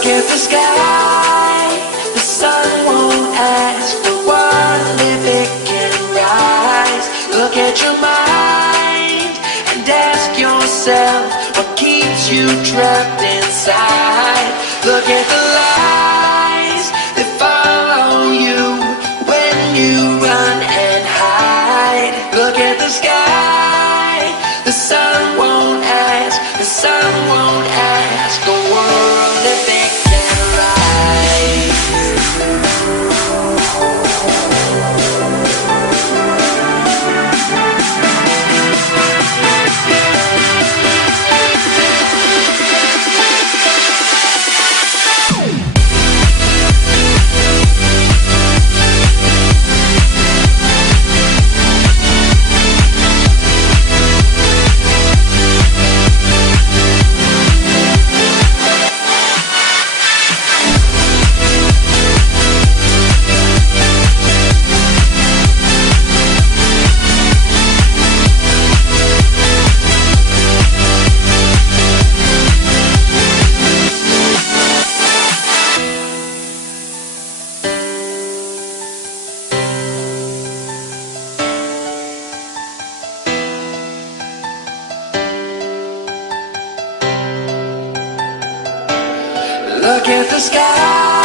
Look at the sky, the sun won't ask for one if it can rise. Look at your mind and ask yourself what keeps you trapped inside. Look at the lies that follow you when you run and hide. Look at the sky, the sun won't ask, the sun won't ask a world if it can rise. Look at the sky.